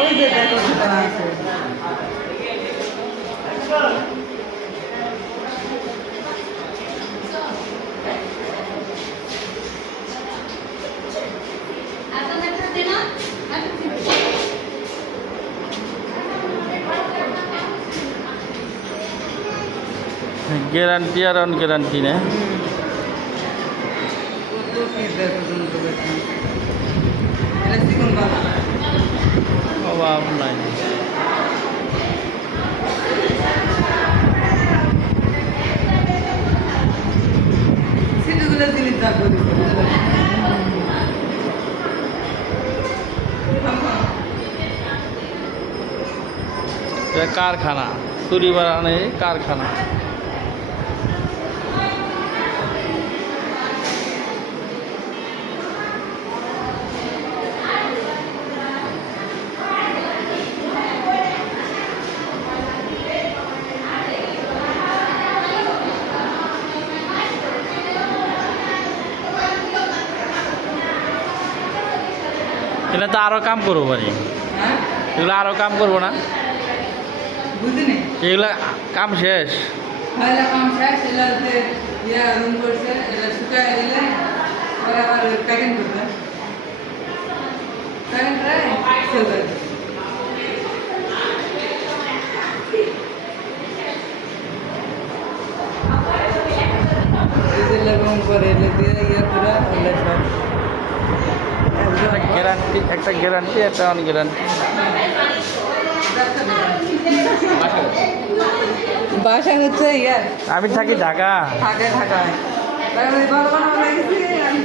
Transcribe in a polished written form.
ওই যে দেখো সেটা আছে গ্যারান্টি আর অন গ্যারান্টি না কত পিস দেখো যন্ত্র দেখো এটা চিকন বাবা অভাব নাই সিটগুলো জিনিস দেখো এটা কারখানা চুরি বানানে কারখানা এটা তো আরো কাম করবো পারি হ্যাঁ এগুলো আরো কাম করবো না বুঝিনি এগুলা কাম শেষ পয়লা কাম শেষ এলা যে ইয়া রুম করছে এলা শুকায় গেলে পরে আবার প্যাকেট করবে প্যাকেট রে সেল করে এই যে রুম করে এলে দিয়ে ইয়া পুরা এলে সব গ্যারান্টি একটা গ্যারান্টি একটা অন গ্যারান্টি বাসা হচ্ছে ইয়ার আমি থাকি ঢাকা ঢাকায় ঢাকায় তারপরে বড় বানা লাগিয়েছি আমি